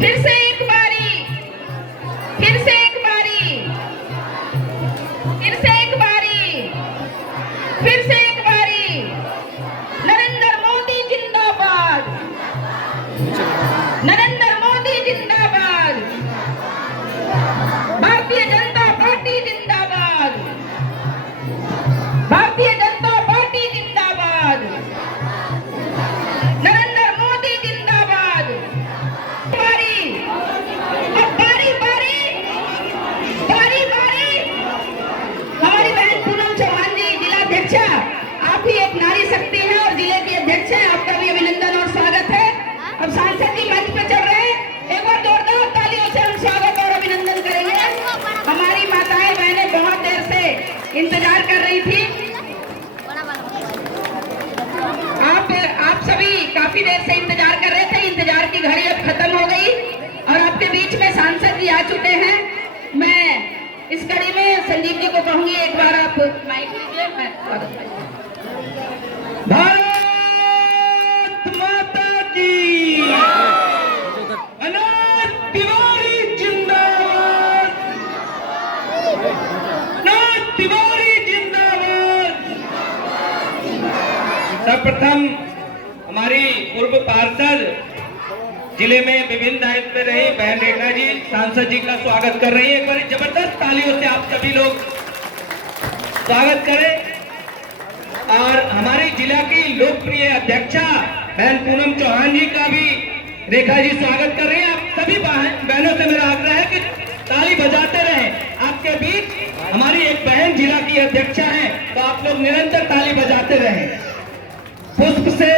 फिर से एक बारी, फिर से एक बारी, फिर से एक बारी, फिर से एक बारी। नरेंद्र मोदी जिंदाबाद, नरेंद्र मोदी जिंदाबाद, भारतीय जनता पार्टी जिंदाबाद, भारतीय जनता पार्टी जिंदाबाद, नरेंद्र मोदी जिंदाबाद। बारी, अब बारी बारी, बारी बारी। हमारी बहन पूनम चौहान जी, जिला अध्यक्षा, आप भी एक नारी शक्ति हैं और जिले की अध्यक्ष हैं, आपका भी अभिनंदन और स्वागत है। अब सांसद जी मंच पे चल रहे हैं, एक बार जोरदार तालियों से हम स्वागत और अभिनंदन करेंगे। हमारी माताएं बहनें बहुत देर से इंतजार कर रही थी। आप सभी काफी देर से इंतजार कर रहे थे, इंतजार की घड़ी अब खत्म हो गई और आपके बीच में सांसद जी आ चुके हैं। मैं इस कड़ी में संजीव जी को कहूंगी, एक बार आप माइक लीजिए। मैं भारत माता की, अनाथ तिवारी जिंदाबाद, अनाथ तिवारी जिंदाबाद। सर्वप्रथम हमारी पूर्व पार्षद, जिले में विभिन्न दायित्व में रही बहन रेखा जी सांसद जी का स्वागत कर रही है। एक बार जबरदस्त तालियों से आप सभी लोग स्वागत करें। और हमारे जिला की लोकप्रिय अध्यक्षा बहन पूनम चौहान जी का भी रेखा जी स्वागत कर रही हैं। आप सभी बहनों से मेरा आग्रह है कि ताली बजाते रहें। आपके बीच हमारी एक बहन जिला की अध्यक्षा है, तो आप लोग निरंतर ताली बजाते रहें। पुष्प से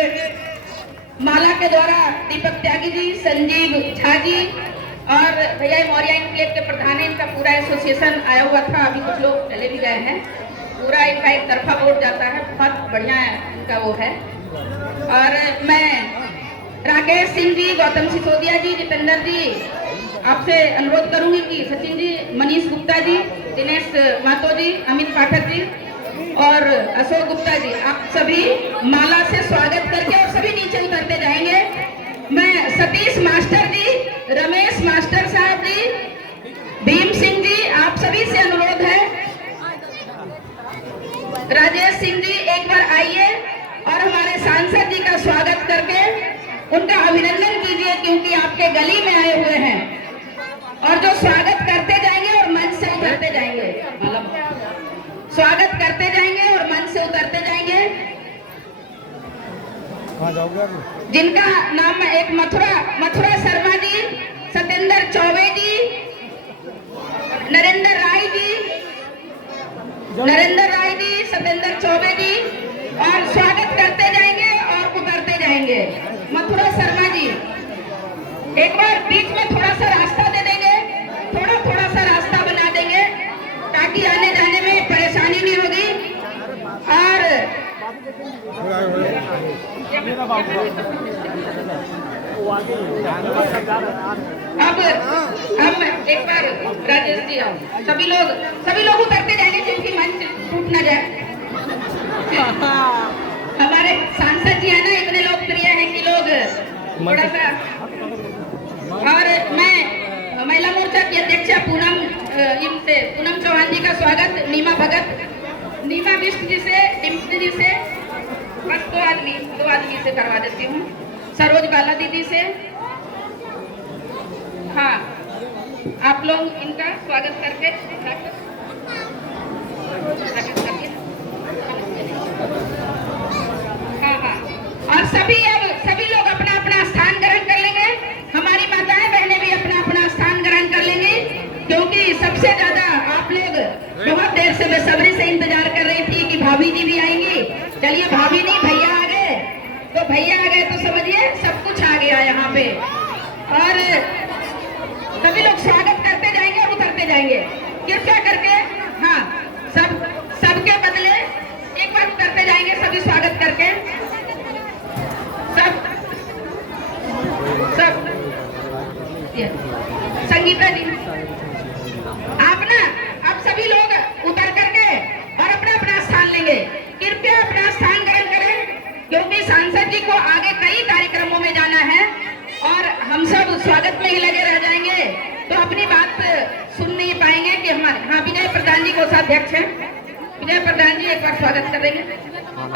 माला के द्वारा दीपक त्यागी जी, संजीव झा जी और भैया मौर्या इनक्लेव के प्रधान है, इनका पूरा एसोसिएशन आया हुआ था, अभी कुछ लोग चले भी गए हैं। पूरा इनका एक तरफा वोट जाता है, बहुत बढ़िया इनका वो है। और मैं राकेश सिंह जी, गौतम सिसोदिया जी, जितेंद्र जी, आपसे अनुरोध करूंगी कि सचिन जी, मनीष गुप्ता जी, दिनेश मातो जी, अमित पाठक जी और अशोक गुप्ता जी, आप सभी माला से स्वागत करके और सभी नीचे उतरते जाएंगे। मैं सतीश मास्टर जी, रमेश मास्टर साहब जी, भीम सिंह जी, आप सभी से अनुरोध है। राजेश सिंह जी, एक बार आइए और हमारे सांसद जी का स्वागत करके उनका अभिनंदन कीजिए, क्योंकि आपके गली में आए हुए हैं। और जो स्वागत करते जाएंगे और मंच से उतरते जाएंगे, स्वागत करते जाएंगे और मंच से उतरते जाएंगे। जिनका नाम है एक मथुरा शर्मा जी, सत्येंद्र चौबे जी, नरेंद्र राय जी, सत्येंद्र चौबे जी, और स्वागत करते जाएंगे और उतरते जाएंगे। मथुरा शर्मा जी, एक बार बीच में थोड़ा सा रास्ता दे देंगे, थोड़ा सा रास्ता बना देंगे ताकि आने जाने में परेशानी नहीं होगी। और अब हम एक बार राजेश जी आओ, सभी लोग उतरते जाएंगे क्योंकि मंच टूट ना जाए। हमारे सांसद जी है ना, इतने लोकप्रिय हैं कि लोग थोड़ा सा। और मैं महिला मोर्चा की अध्यक्षा पूनम चौहान जी का स्वागत, नीमा भगत, नीमा बिष्ट जी से, डिम्पल जी से, बस दो आदमी से करवा देती हूँ, सरोज बाला दीदी से। हाँ, आप लोग इनका स्वागत करके हाँ, और सभी लोग अपना अपना स्थान ग्रहण कर लेंगे। हमारी माताएं बहनें भी अपना अपना स्थान ग्रहण कर लेंगी, क्योंकि सबसे ज्यादा आप लोग बहुत देर से बेसब्री से इंतजार कर रही थी कि भाभी जी भी आएंगी। चलिए, भाभी नहीं, भैया आ गए, तो भैया आ गए तो समझिए सब कुछ आ गया यहाँ पे। और सभी लोग स्वागत करते जाएंगे और उतरते जाएंगे, कृपया करके। हाँ, सबके बदले एक बार उतरते जाएंगे सभी स्वागत करके। सब संगीता जी, आप सभी लोग उतर करके और अपना अपना स्थान लेंगे। कृपया अपना स्थान ग्रहण करें, क्योंकि सांसद जी को आगे कई कार्यक्रमों में जाना है और हम सब स्वागत में ही लगे रह जाएंगे तो अपनी बात सुन नहीं पाएंगे कि हमारे हाँ विजय प्रधान जी कोषाध्यक्ष हैं। विजय प्रधान जी एक बार स्वागत करेंगे।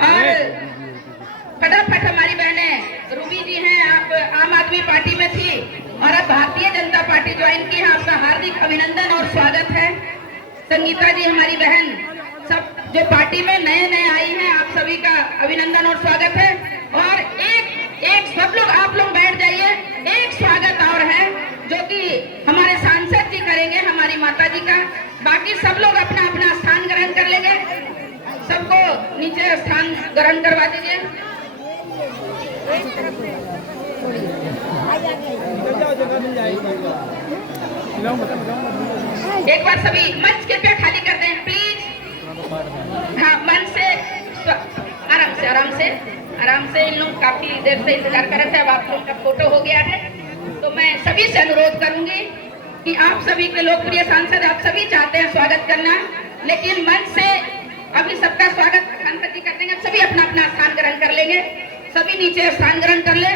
और फटाफट हमारी बहनें रूबी जी हैं, आप आम आदमी पार्टी में थी और अब भारतीय जनता पार्टी ज्वाइन की है, आपका हार्दिक अभिनंदन और स्वागत है। संगीता जी हमारी बहन, सब जो पार्टी में नए नए आई हैं, आप सभी का अभिनंदन और स्वागत है। और एक सब लोग आप लोग बैठ जाइए, एक स्वागत और है जो कि हमारे सांसद जी करेंगे, हमारी माता जी का। बाकी सब लोग अपना अपना स्थान ग्रहण कर लेंगे, सबको नीचे स्थान ग्रहण करवा दीजिए। एक बार सभी मंच कृपया खाली कर दें प्लीज। हाँ, मंच से आराम से इन लोग काफी देर से इंतजार कर रहे थे। अब आप लोग का फोटो हो गया है तो मैं सभी से अनुरोध करूंगी कि आप सभी के लोकप्रिय सांसद, आप सभी चाहते हैं स्वागत करना, लेकिन मंच से अभी सबका स्वागत सांसद जी कर देंगे। सभी अपना अपना स्थान ग्रहण कर लेंगे, सभी नीचे स्थान ग्रहण कर ले।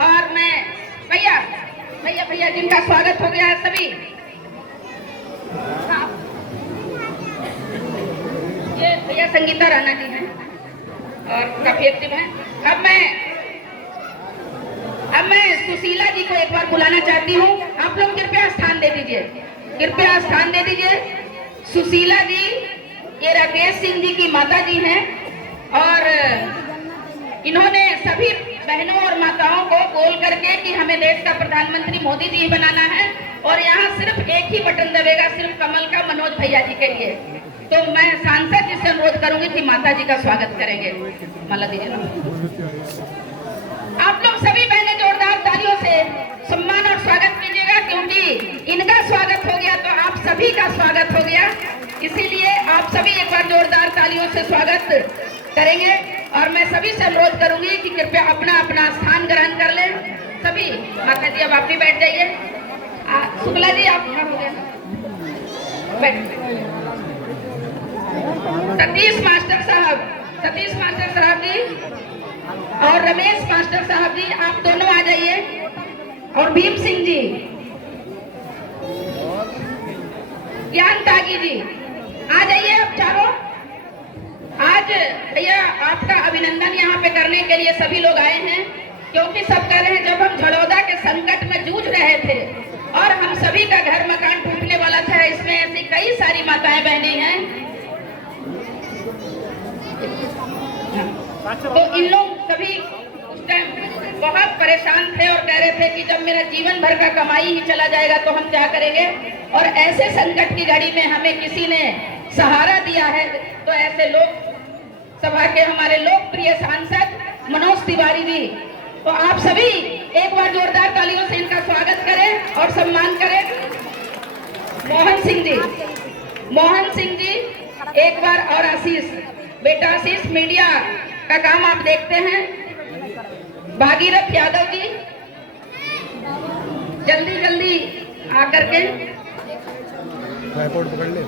और मैं भैया जिनका स्वागत हो गया है सभी, हाँ, ये भैया संगीता राणा जी हैं और काफी एक्टिव हैं। अब मैं सुशीला जी को एक बार बुलाना चाहती हूँ। आप लोग कृपया स्थान दे दीजिए, सुशीला जी ये राकेश सिंह जी की माता जी हैं और इन्होंने सभी बहनों और माताओं को बोल करके कि हमें देश का प्रधानमंत्री मोदी जी ही बनाना है और यहाँ सिर्फ एक ही बटन दबेगा, सिर्फ कमल का, मनोज भैया जी के लिए। तो मैं सांसद जी से अनुरोध करूंगी कि माता जी का स्वागत करेंगे। माला दीजिए। आप लोग सभी बहनें जोरदार तालियों से सम्मान और स्वागत कीजिएगा, क्योंकि इनका स्वागत हो गया तो आप सभी का स्वागत हो गया, इसीलिए आप सभी एक बार जोरदार तालियों से स्वागत करेंगे। और मैं सभी से अनुरोध करूंगी कि कृपया अपना अपना स्थान ग्रहण कर लें सभी। माता जी अब आप भी बैठ जाइए। शुक्ला जी आप हो गया, सतीश मास्टर साहब जी और रमेश मास्टर साहब जी, आप दोनों आ जाइए। और भीम सिंह जी, ज्ञान तागी जी आ जाइए। अब चारों आज भैया आपका अभिनंदन यहाँ पे करने के लिए सभी लोग आए हैं, क्योंकि सब कह रहे हैं जब हम झड़ौदा के संकट में जूझ रहे थे और हम सभी का घर मकान टूटने वाला था, इसमें ऐसी कई सारी माताएं बहनें हैं, तो इन लोग सभी उस टाइम बहुत परेशान थे और कह रहे थे कि जब मेरा जीवन भर का कमाई ही चला जाएगा तो हम क्या करेंगे। और ऐसे संकट की घड़ी में हमें किसी ने सहारा दिया है, तो ऐसे लोग सभा के हमारे लोकप्रिय सांसद मनोज तिवारी जी, तो आप सभी एक बार जोरदार तालियों से इनका स्वागत करें और सम्मान करें। मोहन सिंह जी एक बार, और आशीष बेटा, आशीष मीडिया का काम आप देखते हैं। भागीरथ यादव जी जल्दी आकर के पकड़ ले।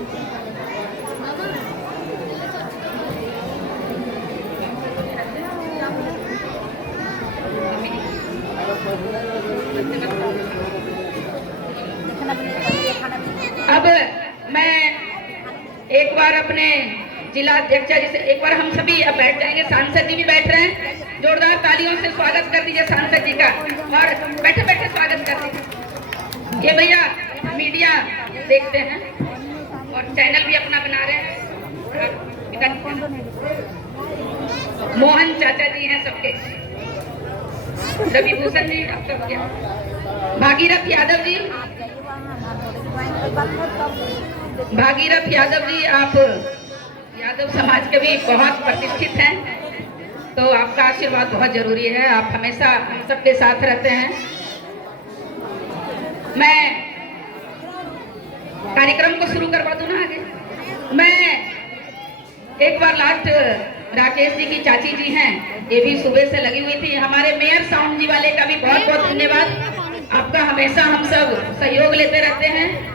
अब मैं एक बार अपने जिला अध्यक्ष जी से एक बार हम सभी अब बैठ जाएंगे। सांसद जी भी बैठ रहे हैं, जोरदार तालियों से स्वागत कर दीजिए सांसद जी का, और बैठे बैठे स्वागत कर दीजिए। ये भैया मीडिया देखते हैं और चैनल भी अपना बना रहे हैं। मोहन चाचा जी हैं सबके, रवि भूषण जी आपका क्या, भागीरथ यादव जी आप यादव समाज के भी बहुत प्रतिष्ठित हैं, तो आपका आशीर्वाद बहुत जरूरी है, आप हमेशा हम सबके साथ रहते हैं। मैं कार्यक्रम को शुरू करवा दूं ना आगे। मैं एक बार लास्ट राकेश जी की चाची जी हैं, ये भी सुबह से लगी हुई थी। हमारे मेयर साउंड जी वाले का भी बहुत बहुत धन्यवाद, आपका हमेशा हम सब सहयोग लेते रहते हैं।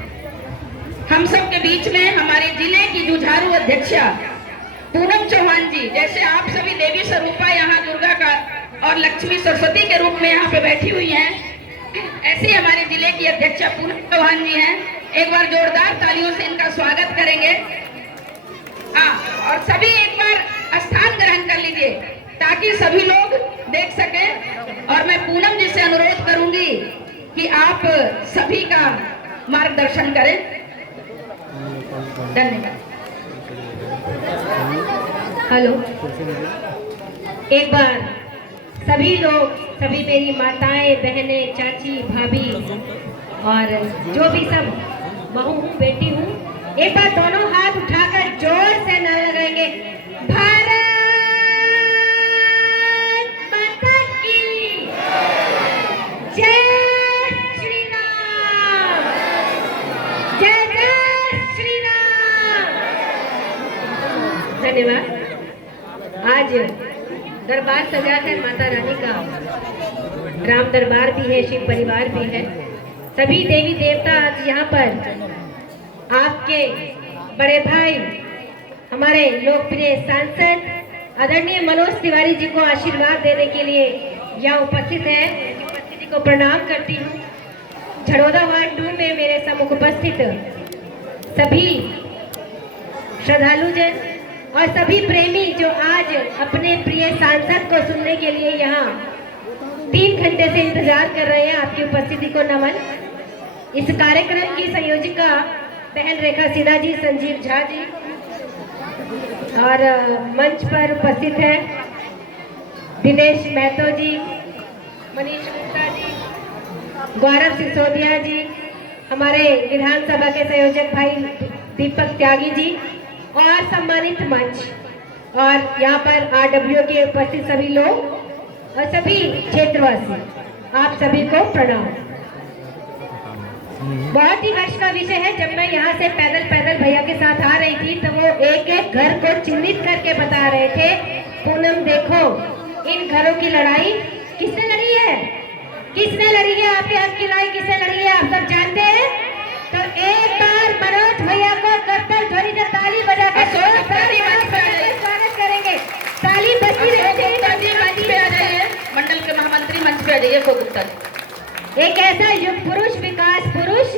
हम सब के बीच में हमारे जिले की जुझारू अध्यक्षा पूनम चौहान जी, जैसे आप सभी देवी स्वरूपा यहाँ दुर्गा का और लक्ष्मी सरस्वती के रूप में यहाँ पे बैठी हुई हैं, ऐसे ही हमारे जिले की अध्यक्षा पूनम चौहान जी हैं, एक बार जोरदार तालियों से इनका स्वागत करेंगे। हाँ, और सभी एक बार स्थान ग्रहण कर लीजिए ताकि सभी लोग देख सकें। और मैं पूनम जी से अनुरोध करूंगी कि आप सभी का मार्गदर्शन करें। धन्यवाद। हेलो, एक बार सभी लोग, सभी मेरी माताएं, बहनें, चाची, भाभी और जो भी सब बहू हूँ, बेटी हूँ, एक बार दोनों हाथ उठाकर जोर से नारा लगाएंगे, भारत माता की जय श्री राम, जय जय श्री राम। धन्यवाद। आज दरबार सजा है माता रानी का, राम दरबार भी है, शिव परिवार भी है, सभी देवी देवता आज यहाँ पर आपके बड़े भाई, हमारे लोकप्रिय सांसद आदरणीय मनोज तिवारी जी को आशीर्वाद देने के लिए यहाँ उपस्थित है। उनकी उपस्थिति को प्रणाम करती हूँ। झड़ौदा वार्ड 2 में मेरे सम्मुख उपस्थित सभी श्रद्धालु जन और सभी प्रेमी जो आज अपने प्रिय सांसद को सुनने के लिए यहाँ 3 घंटे से इंतजार कर रहे हैं, आपकी उपस्थिति को नमन। इस कार्यक्रम की संयोजिका बहन रेखा सिन्हा जी, संजीव झा जी और मंच पर उपस्थित है दिनेश महतो जी, मनीष गुप्ता जी, गौरव सिसोदिया जी, हमारे विधानसभा के संयोजक भाई दीपक त्यागी जी और सम्मानित मंच और यहाँ पर RWO के उपस्थित सभी लोग और सभी क्षेत्रवासी, आप सभी को प्रणाम। बहुत ही हर्ष का विषय है। जब मैं यहाँ से पैदल भैया के साथ आ रही थी तो वो एक एक घर को चिन्हित करके बता रहे थे, पूनम देखो इन घरों की लड़ाई किसने लड़ी है, किसने लड़ी है, आपके हक की लड़ाई किसने लड़ी है, आप सब जानते हैं। तो एक बार मनोज भैया को कर्तव्य ध्वनि से ताली बजाकर स्वागत करेंगे। ताली बजी मंडल के महामंत्री मंच पे आ जाइए। गुप्ता जी, एक ऐसा युग पुरुष, विकास पुरुष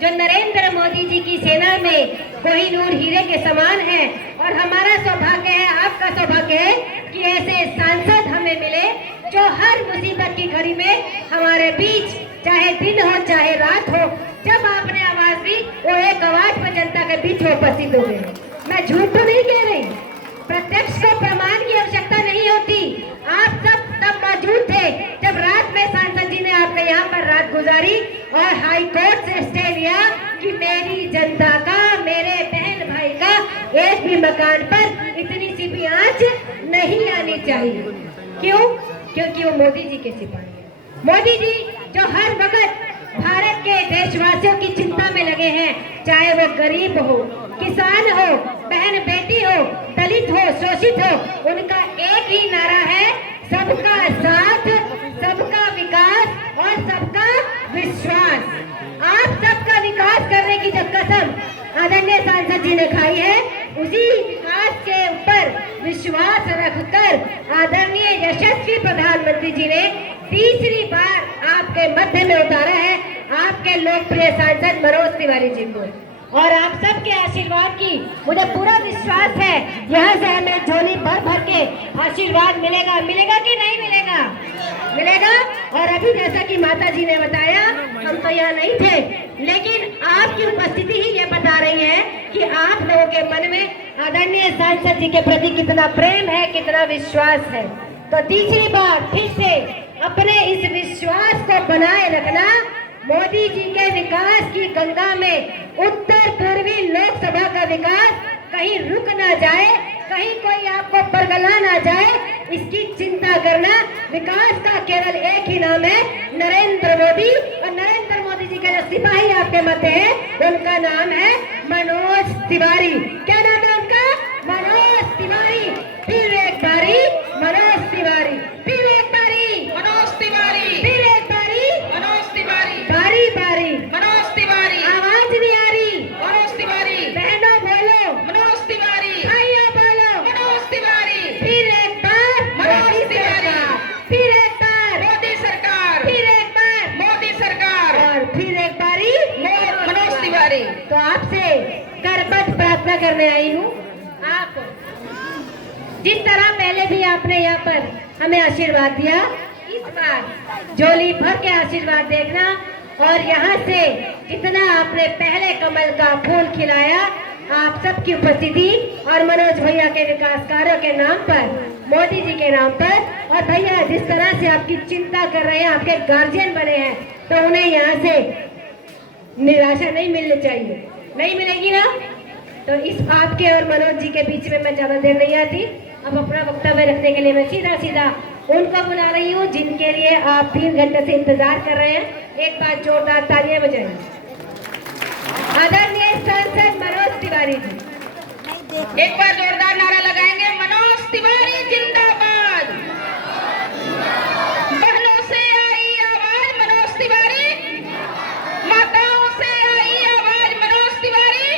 जो नरेंद्र मोदी जी की सेना में कोहिनूर हीरे के समान है और हमारा सौभाग्य है, आपका सौभाग्य है कि ऐसे सांसद हमें मिले जो हर मुसीबत की घड़ी में हमारे बीच, चाहे दिन हो चाहे रात हो, जब आपने आवाज दी वो एक आवाज पर जनता के बीच में उपस्थित हो गए। मैं झूठ तो नहीं कह रही, प्रत्यक्ष को प्रमाण की आवश्यकता नहीं होती। आप सब तब मौजूद थे जब रात में सांसद जी ने आपके यहाँ पर रात गुजारी और हाई कोर्ट से स्टे लिया कि मेरी जनता का, मेरे बहन भाई का एक भी मकान पर इतनी सी भी आंच नहीं आनी चाहिए। क्यों? क्योंकि वो मोदी जी के सिपाही हैं। मोदी जी जो हर वक्त भारत के देशवासियों की चिंता में लगे हैं, चाहे वो गरीब हो, किसान हो, बहन बेटी हो, दलित हो, शोषित हो, उनका एक ही नारा है, सबका साथ, सबका विकास और सबका विश्वास। आप सबका विकास करने की जो कसम आदरणीय सांसद जी ने खाई है, उसी विकास के ऊपर विश्वास रखकर आदरणीय यशस्वी प्रधानमंत्री जी ने तीसरी बार आपके मध्य में उतारा है आपके लोकप्रिय सांसद मनोज तिवारी जी को। और आप सबके आशीर्वाद की मुझे पूरा विश्वास है, यहाँ से हमें झोली भर भर के आशीर्वाद मिलेगा। मिलेगा कि नहीं मिलेगा? मिलेगा। और अभी जैसा कि माता जी ने बताया, हम तो यहाँ नहीं थे, लेकिन आपकी उपस्थिति ही ये बता रही है कि आप लोगों के मन में आदरणीय सांसद जी के प्रति कितना प्रेम है, कितना विश्वास है। तो तीसरी बार फिर से अपने इस विश्वास को बनाए रखना। मोदी जी के विकास की गंगा में उत्तर पूर्वी लोकसभा का विकास कहीं रुक ना जाए, कहीं कोई आपको परगला ना जाए, इसकी चिंता करना। विकास का केवल एक ही नाम है, नरेंद्र मोदी। और नरेंद्र मोदी जी का जो सिपाही आपके मध्य है, उनका नाम है मनोज तिवारी। क्या नाम है उनका? मनोज तिवारी। फिर एक बारी मनोज तिवारी, फिर एक बारी मनोज तिवारी, फिर एक बारी मनोज तिवारी, बारी बारी मनोज तिवारी, आवाज नहीं आ रही, मनोज तिवारी, बहनों बोलो, मनोज तिवारी, भाइयों बोलो, मनोज तिवारी, फिर एक बार मनोज मोदी तिवारी, सरकार, फिर एक बार मोदी सरकार, फिर एक बार मोदी सरकार। प्रार्थना करने आई हूँ। आप जिस तरह पहले भी आपने यहाँ पर हमें आशीर्वाद दिया, इस बार झोली भर के आशीर्वाद देखना और यहाँ से जितना आपने पहले कमल का फूल खिलाया, आप सबकी उपस्थिति और मनोज भैया के विकास कार्यों के नाम पर, मोदी जी के नाम पर, और भैया जिस तरह से आपकी चिंता कर रहे हैं, आपके गार्जियन बने हैं, तो उन्हें यहाँ से निराशा नहीं मिलनी चाहिए। नहीं मिलेगी ना? तो इस आपके और मनोज जी के बीच में मैं ज्यादा देर नहीं आती। अब अपना वक्तव्य रखने के लिए मैं सीधा उनको बुला रही हूँ, जिनके लिए आप 3 घंटे से इंतजार कर रहे हैं। एक बार जोरदार तालियां बजाएं। आदरणीय सांसद मनोज तिवारी जी, एक बार जोरदार नारा लगाएंगे, मनोज तिवारी जिंदाबाद। बहनों से आई आवाज मनोज तिवारी, माताओं से आई आवाज मनोज तिवारी,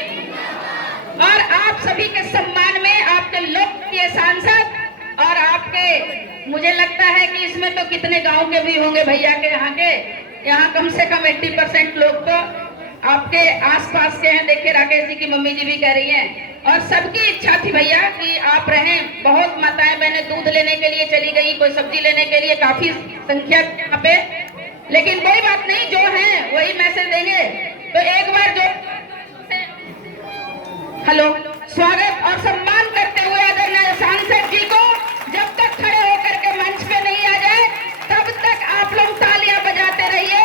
और आप सभी के सम्मान में आपके लोकप्रिय सांसद और आपके, मुझे लगता है कि इसमें तो कितने गांव के भी होंगे भैया के, यहाँ कम से कम 80% लोग तो आपके आसपास के हैं। देखिए राकेश जी की मम्मी जी भी कह रही हैं, और सबकी इच्छा थी भैया कि आप रहें। बहुत माताएं बहनें दूध लेने के लिए चली गई, कोई सब्जी लेने के लिए, काफी संख्या यहाँ पे, लेकिन कोई बात नहीं, जो है वही मैसेज देंगे। तो एक बार जो हेलो स्वागत और सम्मान करते हुए आदरणीय सांसद जी को, जब तक खड़े होकर के मंच पे नहीं आ जाए तब तक आप लोग तालियां बजाते रहिए।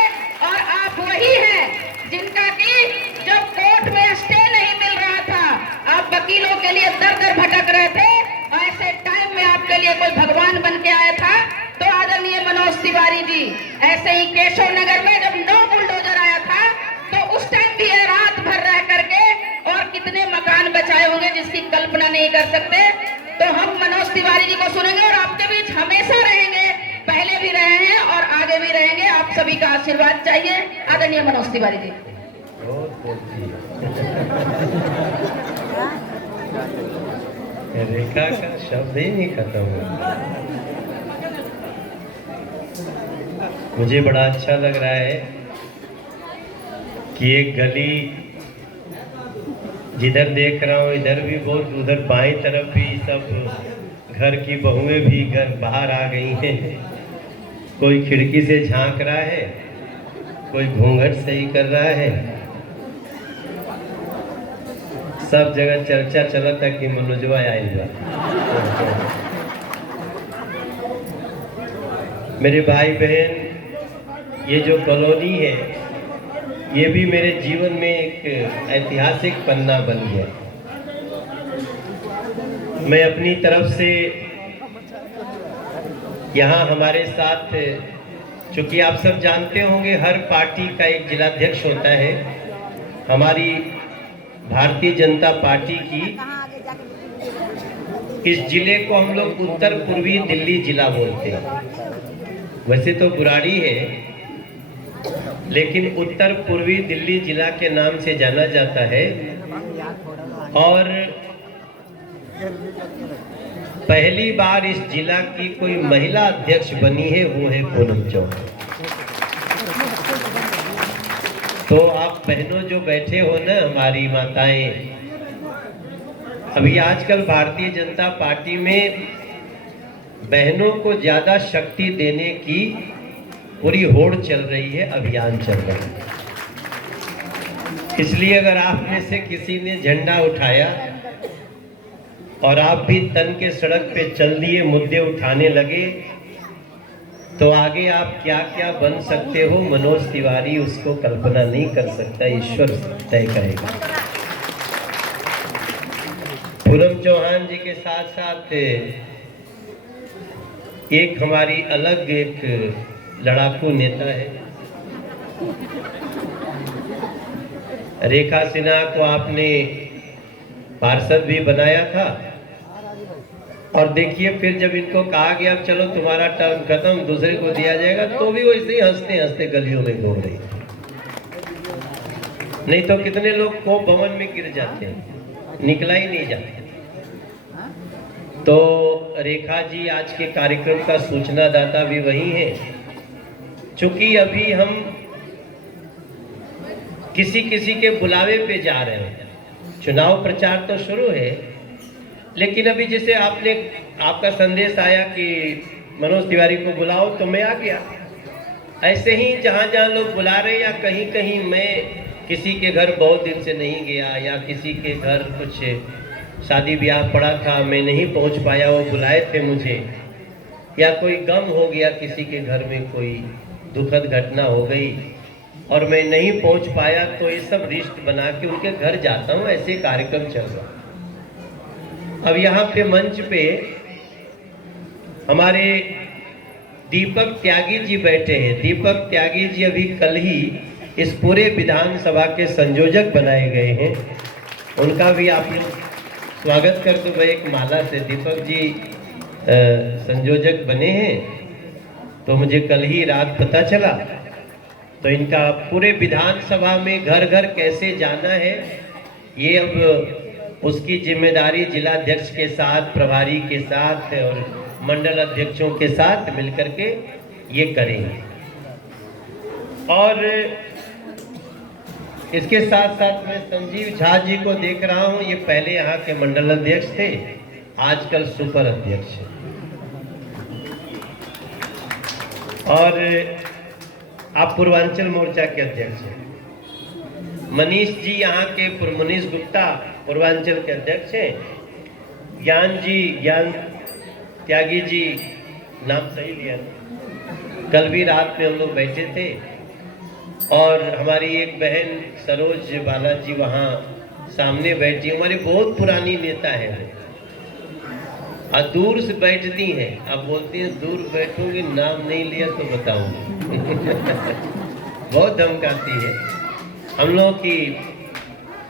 और आप वही हैं जिनका कि जब कोर्ट में स्टे नहीं मिल रहा था, आप वकीलों के लिए दर दर भटक रहे थे, ऐसे टाइम में आपके लिए कोई भगवान बन के आया था। तो आदरणीय मनोज तिवारी जी, ऐसे ही केशव नगर में जब 9 बुलडोजर आया था, तो उस टाइम भी रात भर रह करके और कितने मकान बचाए होंगे जिसकी कल्पना नहीं कर सकते। तो हम मनोज तिवारी जी को सुनेंगे और आपके बीच हमेशा रहेंगे, पहले भी रहे हैं और आगे भी रहेंगे। आप सभी का आशीर्वाद चाहिए। आदरणीय मनोज तिवारी जी। रेखा का शब्द ही नहीं खत्म हुआ। मुझे बड़ा अच्छा लग रहा है कि एक गली जिधर देख रहा हूँ इधर भी बहुत, उधर बाएं तरफ भी सब घर की बहुएं भी घर बाहर आ गई हैं। कोई खिड़की से झांक रहा है, कोई घूंघट सही कर रहा है। सब जगह चर्चा चलता कि मनोजवा आएगा। मेरे भाई बहन, ये जो कॉलोनी है ये भी मेरे जीवन में एक ऐतिहासिक पन्ना बन गया। मैं अपनी तरफ से यहाँ हमारे साथ, चूंकि आप सब जानते होंगे हर पार्टी का एक जिलाध्यक्ष होता है। हमारी भारतीय जनता पार्टी की इस जिले को हम लोग उत्तर पूर्वी दिल्ली जिला बोलते हैं। वैसे तो बुराड़ी है, लेकिन उत्तर पूर्वी दिल्ली जिला के नाम से जाना जाता है। और पहली बार इस जिला की कोई महिला अध्यक्ष बनी है, वो है पूनम चौहान। तो आप बहनों जो बैठे हो ना, हमारी माताएं, अभी आजकल भारतीय जनता पार्टी में बहनों को ज्यादा शक्ति देने की पूरी होड़ चल रही है, अभियान चल रहा है। इसलिए अगर आप में से किसी ने झंडा उठाया और आप भी तन के सड़क पे चल दिए, मुद्दे उठाने लगे, तो आगे आप क्या क्या बन सकते हो मनोज तिवारी उसको कल्पना नहीं कर सकता, ईश्वर तय करेगा। पूनम चौहान जी के साथ साथ एक हमारी अलग एक लड़ाकू नेता है, रेखा सिन्हा को आपने पार्षद भी बनाया था। और देखिए फिर जब इनको कहा गया चलो तुम्हारा टर्म खत्म, दूसरे को दिया जाएगा, तो भी वैसे ही हंसते हंसते गलियों में घूम रही। नहीं तो कितने लोग को भवन में गिर जाते हैं, निकला ही नहीं जाता। तो रेखा जी आज के कार्यक्रम का सूचना दाता भी वही है। चूंकि अभी हम किसी किसी के बुलावे पे जा रहे हैं, चुनाव प्रचार तो शुरू है, लेकिन अभी जैसे आपका संदेश आया कि मनोज तिवारी को बुलाओ तो मैं आ गया। ऐसे ही जहाँ जहाँ लोग बुला रहे, या कहीं कहीं मैं किसी के घर बहुत दिन से नहीं गया, या किसी के घर कुछ शादी ब्याह पड़ा था मैं नहीं पहुँच पाया, वो बुलाए थे मुझे, या कोई गम हो गया, किसी के घर में कोई दुखद घटना हो गई और मैं नहीं पहुँच पाया, तो ये सब लिस्ट बना के उनके घर जाता हूँ। ऐसे कार्यक्रम चल रहा। अब यहाँ पे मंच पे हमारे दीपक त्यागी जी बैठे हैं। दीपक त्यागी जी अभी कल ही इस पूरे विधानसभा के संयोजक बनाए गए हैं। उनका भी आप लोग स्वागत कर दो भाई एक माला से। दीपक जी संयोजक बने हैं, तो मुझे कल ही रात पता चला। तो इनका पूरे विधानसभा में घर घर कैसे जाना है, ये अब उसकी जिम्मेदारी जिलाध्यक्ष के साथ, प्रभारी के साथ और मंडल अध्यक्षों के साथ मिलकर के ये करेंगे। और इसके साथ साथ मैं संजीव झा जी को देख रहा हूँ, ये पहले यहाँ के मंडल अध्यक्ष थे, आजकल सुपर अध्यक्ष हैं। और आप पूर्वांचल मोर्चा के अध्यक्ष हैं। मनीष जी यहाँ के, मनीष गुप्ता पूर्वांचल के अध्यक्ष हैं। ज्ञान त्यागी जी, नाम सही लिया, कल भी रात में हम लोग बैठे थे। और हमारी एक बहन सरोज बालाजी वहाँ सामने बैठी, हमारी बहुत पुरानी नेता है, और दूर से बैठती हैं। अब बोलती हैं दूर बैठूंगी, नाम नहीं लिया तो बताऊंगी। बहुत धमकाती है। हम लोग की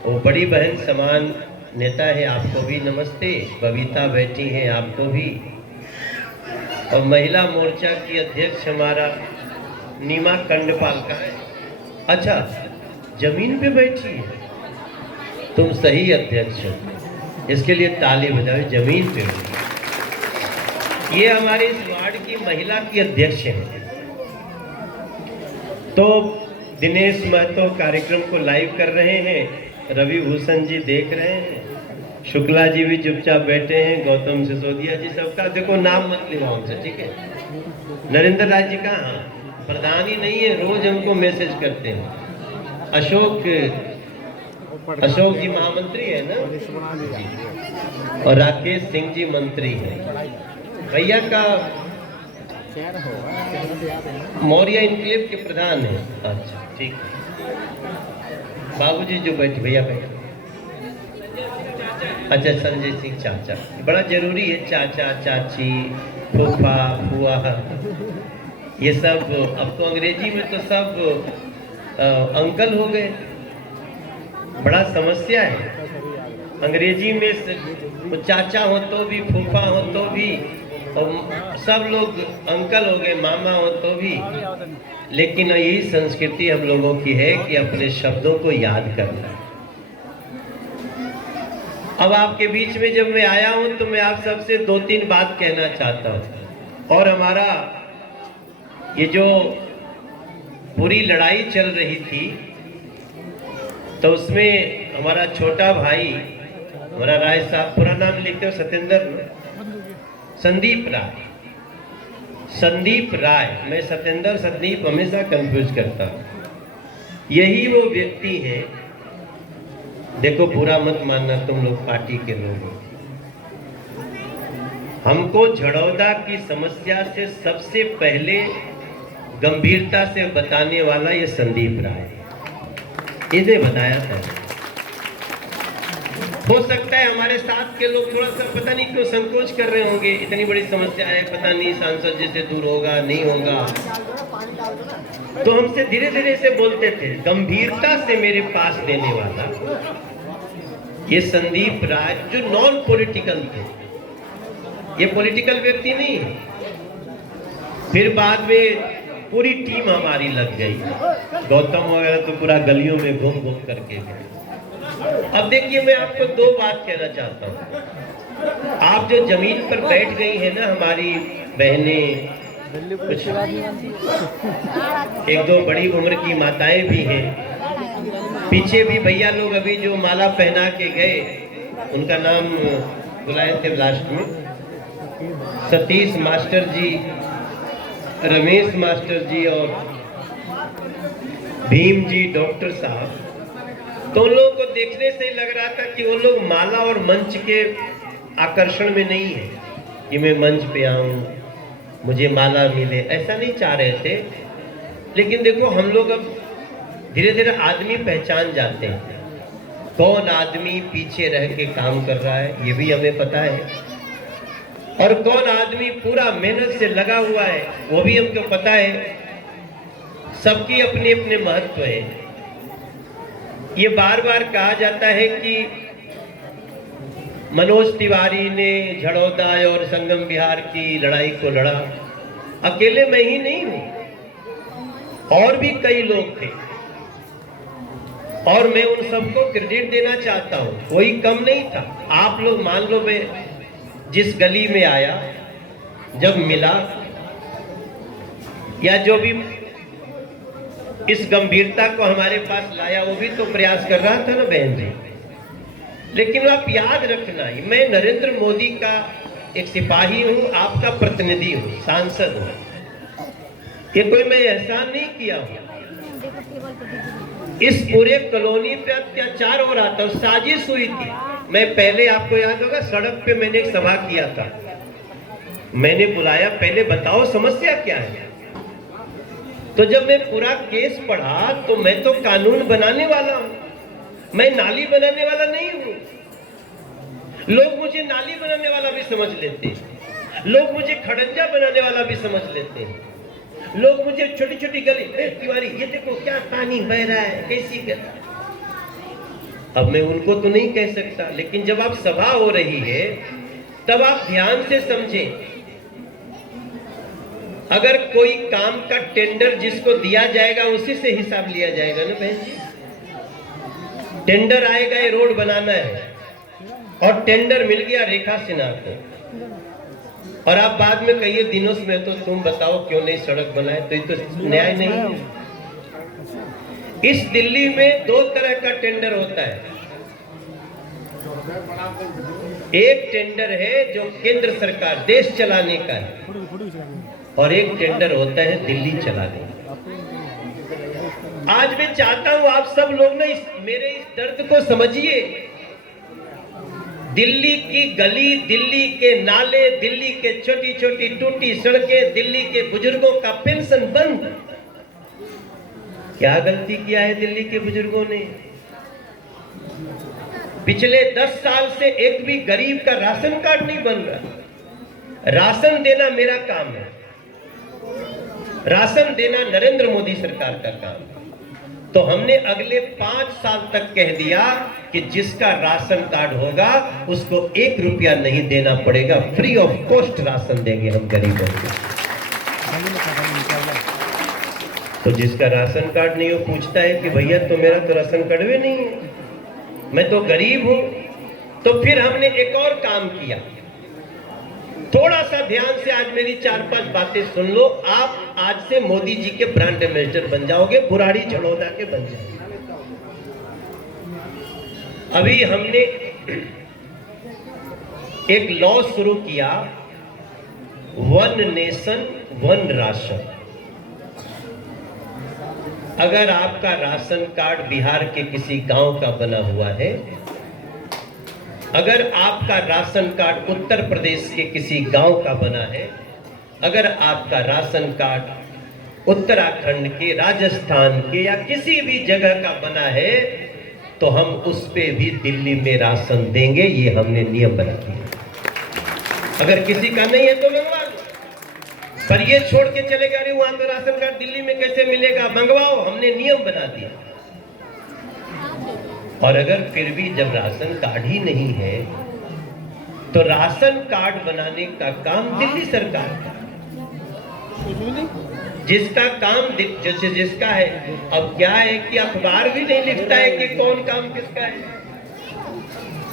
वो बड़ी बहन समान नेता है। आपको भी नमस्ते। बबीता बैठी हैं, आपको भी। और महिला मोर्चा की अध्यक्ष हमारा नीमा कंडपाल का है। अच्छा, जमीन पे बैठी है, तुम सही अध्यक्ष हो, इसके लिए ताली बजाओ। जमीन पे ये हमारे इस वार्ड की महिला की अध्यक्ष हैं। तो दिनेश महतो कार्यक्रम को लाइव कर रहे हैं, रवि भूषण जी देख रहे हैं, शुक्ला जी भी चुपचाप बैठे हैं, गौतम सिसोदिया जी, सबका देखो नाम मत लिवा हमसे, ठीक है। नरेंद्र राज जी कहाँ, प्रधान ही नहीं है, रोज हमको मैसेज करते हैं। अशोक जी महामंत्री है ना, और राकेश सिंह जी मंत्री हैं। भैया का मौर्य इनक्लेव के प्रधान है। अच्छा ठीक है। बाबूजी जो बैठे, भैया बैठे। अच्छा, संजय सिंह चाचा, बड़ा जरूरी है। चाचा चाची, फूफा फुआ, ये सब अब तो अंग्रेजी में तो सब अंकल हो गए। बड़ा समस्या है अंग्रेजी में। चाचा हो तो भी, फूफा हो तो भी, और सब लोग अंकल हो गए, मामा हो तो भी। लेकिन यही संस्कृति हम लोगों की है कि अपने शब्दों को याद करना। अब आपके बीच में जब मैं आया हूं तो मैं आप सबसे 2-3 बात कहना चाहता हूं। और हमारा ये जो पूरी लड़ाई चल रही थी, तो उसमें हमारा छोटा भाई, हमारा राय साहब, पूरा नाम लिखते हो सत्येंद्र, संदीप राय, संदीप राय, मैं सत्येंद्र संदीप हमेशा कंफ्यूज करता हूं। यही वो व्यक्ति है, देखो बुरा मत मानना तुम लोग पार्टी के लोग, हमको झड़ौदा की समस्या से सबसे पहले गंभीरता से बताने वाला ये संदीप राय, इन्हें बताया था। हो सकता है हमारे साथ के लोग थोड़ा सा पता नहीं क्यों संकोच कर रहे होंगे, इतनी बड़ी समस्या है, पता नहीं सांसद जी से दूर होगा नहीं होगा, तो हमसे धीरे धीरे से बोलते थे। गंभीरता से मेरे पास देने वाला ये संदीप राय, जो नॉन पॉलिटिकल थे, ये पॉलिटिकल व्यक्ति नहीं है। फिर बाद में पूरी टीम हमारी लग गई, गौतम वगैरह तो पूरा गलियों में घूम घूम करके गए। अब देखिए, मैं आपको 2 बात कहना चाहता हूँ। आप जो जमीन पर बैठ गई है ना, हमारी बहनें, कुछ 1-2 बड़ी उम्र की माताएं भी हैं, पीछे भी भैया लोग अभी जो माला पहना के गए, उनका नाम बुलाए थे लास्ट में, सतीश मास्टर जी, रमेश मास्टर जी और भीम जी डॉक्टर साहब। तो उन लोगों को देखने से ही लग रहा था कि वो लोग माला और मंच के आकर्षण में नहीं है कि मैं मंच पे आऊं, मुझे माला मिले, ऐसा नहीं चाह रहे थे। लेकिन देखो हम लोग अब धीरे धीरे आदमी पहचान जाते हैं, कौन आदमी पीछे रह के काम कर रहा है ये भी हमें पता है, और कौन आदमी पूरा मेहनत से लगा हुआ है वो भी हमको पता है। सबकी अपने अपने महत्व है। ये बार बार कहा जाता है कि मनोज तिवारी ने झड़ौदा और संगम विहार की लड़ाई को लड़ा, अकेले मैं ही नहीं हूं, और भी कई लोग थे, और मैं उन सबको क्रेडिट देना चाहता हूं, कोई कम नहीं था। आप लोग मान लो, मैं जिस गली में आया, जब मिला, या जो भी इस गंभीरता को हमारे पास लाया, वो भी तो प्रयास कर रहा था ना बहन जी। लेकिन आप याद रखना, मैं नरेंद्र मोदी का एक सिपाही हूं, आपका प्रतिनिधि हूं, सांसद हूं। ये कोई मैं एहसान नहीं किया हूं। इस पूरे कॉलोनी पे अत्याचार हो रहा था, साजिश हुई थी। मैं पहले, आपको याद होगा, सड़क पे मैंने एक सभा किया था, मैंने बुलाया, पहले बताओ समस्या क्या है। तो जब मैं पूरा केस पढ़ा तो मैं तो कानून बनाने वाला हूं, मैं नाली बनाने वाला नहीं हूं। लोग मुझे नाली बनाने वाला भी समझ लेते हैं, लोग मुझे खड़ंजा बनाने वाला भी समझ लेते हैं, लोग मुझे छोटी छोटी गली, तिवारी ये देखो क्या पानी बह रहा है, कैसी कर। अब मैं उनको तो नहीं कह सकता, लेकिन जब आप सभा हो रही है तब आप ध्यान से समझें। अगर कोई काम का टेंडर जिसको दिया जाएगा उसी से हिसाब लिया जाएगा ना बहन जी। टेंडर आएगा, ये रोड बनाना है, और टेंडर मिल गया रेखा सिन्हा को, और आप बाद में कहिए दिनों में तो तुम बताओ क्यों नहीं सड़क बनाए, तो ये तो न्याय नहीं है। इस दिल्ली में दो तरह का टेंडर होता है। एक टेंडर है जो केंद्र सरकार देश चलाने का है, और एक टेंडर होता है दिल्ली चलाने का। आज मैं चाहता हूं आप सब लोग ना मेरे इस दर्द को समझिए। दिल्ली की गली, दिल्ली के नाले, दिल्ली के छोटी छोटी टूटी सड़कें, दिल्ली के बुजुर्गों का पेंशन बंद। क्या गलती किया है दिल्ली के बुजुर्गों ने? पिछले 10 साल से एक भी गरीब का राशन कार्ड नहीं बन रहा। राशन देना मेरा काम है, राशन देना नरेंद्र मोदी सरकार का काम है। तो हमने अगले 5 साल तक कह दिया कि जिसका राशन कार्ड होगा उसको 1 रुपया नहीं देना पड़ेगा, फ्री ऑफ कॉस्ट राशन देंगे हम गरीबों को। तो जिसका राशन कार्ड नहीं हो पूछता है कि भैया तो मेरा तो राशन कार्ड भी नहीं है, मैं तो गरीब हूं। तो फिर हमने एक और काम किया, थोड़ा सा ध्यान से आज मेरी 4-5 बातें सुन लो। आप आज से मोदी जी के ब्रांड एम्बेसडर बन जाओगे, बुराड़ी झड़ौदा के बन जाओगे। अभी हमने एक लॉ शुरू किया, 1 नेशन 1 राशन। अगर आपका राशन कार्ड बिहार के किसी गांव का बना हुआ है, अगर आपका राशन कार्ड उत्तर प्रदेश के किसी गांव का बना है, अगर आपका राशन कार्ड उत्तराखंड के, राजस्थान के या किसी भी जगह का बना है, तो हम उस पे भी दिल्ली में राशन देंगे। ये हमने नियम बना दिया। अगर किसी का नहीं है तो मंगवा लो, पर ये छोड़ के चले गए वहां तो राशन कार्ड दिल्ली में कैसे मिलेगा, मंगवाओ, हमने नियम बना दिया। और अगर फिर भी जब राशन कार्ड ही नहीं है तो राशन कार्ड बनाने का काम दिल्ली सरकार का, जिसका काम जिसका है। अब क्या है कि अखबार भी नहीं लिखता है कि कौन काम किसका है।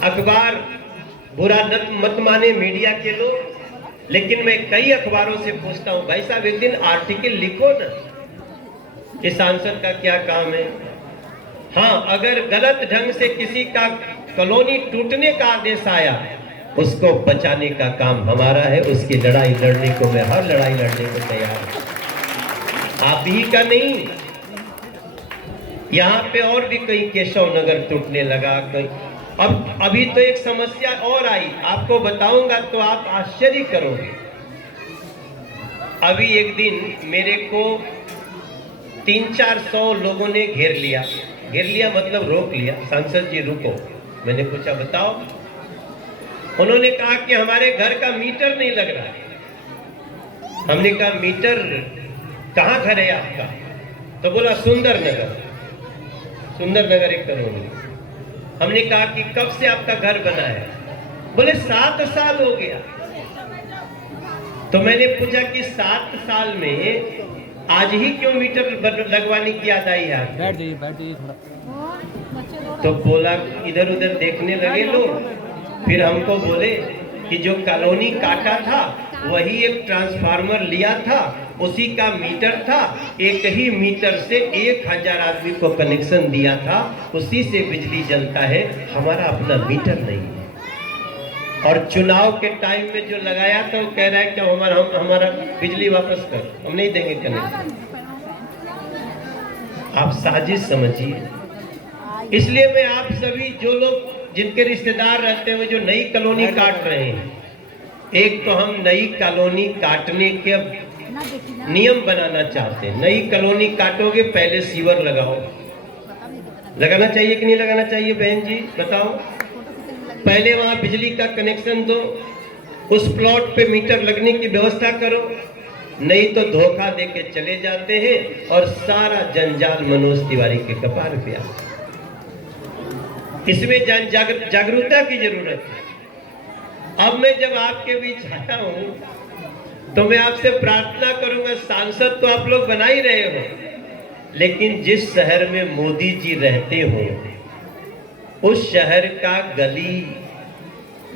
अखबार बुरा मत माने मीडिया के लोग, लेकिन मैं कई अखबारों से पूछता हूं, भाई साहब एक दिन आर्टिकल लिखो ना कि सांसद का क्या काम है, हाँ, अगर गलत ढंग से किसी का कॉलोनी टूटने का आदेश आया, उसको बचाने का काम हमारा है। उसकी लड़ाई लड़ने को मैं हर लड़ाई लड़ने को तैयार हूं। आप ही का नहीं, यहाँ पे और भी कई केशव नगर टूटने लगा। कई अब अभी तो एक समस्या और आई, आपको बताऊंगा तो आप आश्चर्य करोगे। अभी एक दिन मेरे को 300-400 लोगों ने घेर लिया मतलब रोक लिया। सांसद जी रुको, मैंने पूछा बताओ। उन्होंने कहा कि हमारे घर का मीटर नहीं लग रहा है। हमने कहा मीटर कहाँ घर है आपका? तो बोला सुंदर नगर एक कॉलोनी। हमने कहा कि कब से आपका घर बना है? बोले 7 साल हो गया। तो मैंने पूछा कि 7 साल में आज ही क्यों मीटर लगवाने की याद आई है? बैठ जाइए थोड़ा। तो बोला इधर उधर देखने लगे लोग, फिर हमको बोले कि जो कॉलोनी काटा था वही एक ट्रांसफार्मर लिया था, उसी का मीटर था। एक ही मीटर से 1000 आदमी को कनेक्शन दिया था, उसी से बिजली जलता है। हमारा अपना मीटर नहीं है। और चुनाव के टाइम में जो लगाया था वो कह रहा है कि हमारा बिजली वापस कर, हम नहीं देंगे कनेक्शन। आप साजिश समझिए। इसलिए मैं आप सभी जो लोग जिनके रिश्तेदार रहते हैं, जो नई कॉलोनी काट रहे हैं, एक तो हम नई कॉलोनी काटने के नियम बनाना चाहते हैं। नई कॉलोनी काटोगे पहले सीवर लगाओ। लगाना चाहिए कि नहीं लगाना चाहिए बहन जी बताओ? पहले वहां बिजली का कनेक्शन दो, उस प्लॉट पे मीटर लगने की व्यवस्था करो। नहीं तो धोखा देके चले जाते हैं और सारा जंजाल मनोज तिवारी के कपार पे आता है। इसमें जागरूकता की जरूरत है। अब मैं जब आपके बीच आया हूं तो मैं आपसे प्रार्थना करूंगा, सांसद तो आप लोग बना ही रहे हो, लेकिन जिस शहर में मोदी जी रहते हो उस शहर का गली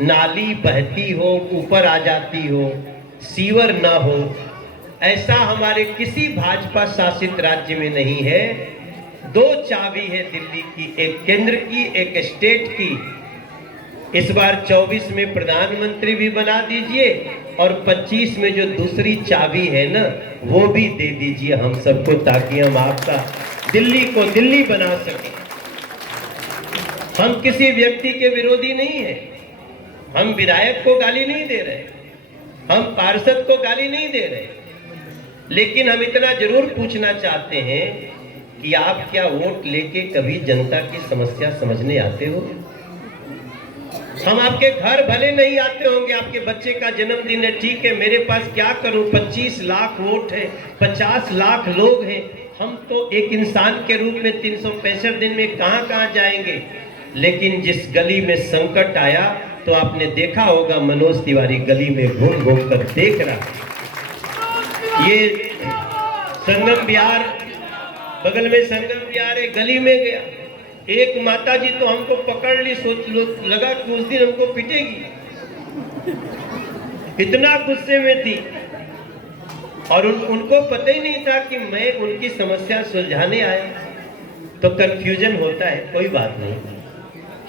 नाली बहती हो, ऊपर आ जाती हो, सीवर ना हो, ऐसा हमारे किसी भाजपा शासित राज्य में नहीं है। 2 चाबी है दिल्ली की, एक केंद्र की, एक स्टेट की। इस बार 24 में प्रधानमंत्री भी बना दीजिए और 25 में जो दूसरी चाबी है ना वो भी दे दीजिए हम सबको, ताकि हम आपका दिल्ली को दिल्ली बना सकें। हम किसी व्यक्ति के विरोधी नहीं है, हम विधायक को गाली नहीं दे रहे, हम पार्षद को गाली नहीं दे रहे, लेकिन हम इतना जरूर पूछना चाहते हैं कि आप क्या वोट लेके कभी जनता की समस्या समझने आते हो? हम आपके घर भले नहीं आते होंगे, आपके बच्चे का जन्मदिन है, ठीक है, मेरे पास क्या करूं, 25 लाख वोट है, 50 लाख लोग हैं, हम तो एक इंसान के रूप में 365 दिन में कहां जाएंगे। लेकिन जिस गली में संकट आया तो आपने देखा होगा मनोज तिवारी गली में घूम घूम कर देख रहा। ये संगम बिहार, बगल में संगम बिहार है, गली में गया, एक माता जी तो हमको पकड़ ली, लगा कि उस दिन हमको पिटेगी, इतना गुस्से में थी। और उनको पता ही नहीं था कि मैं उनकी समस्या सुलझाने आया। तो कंफ्यूजन होता है, कोई बात नहीं।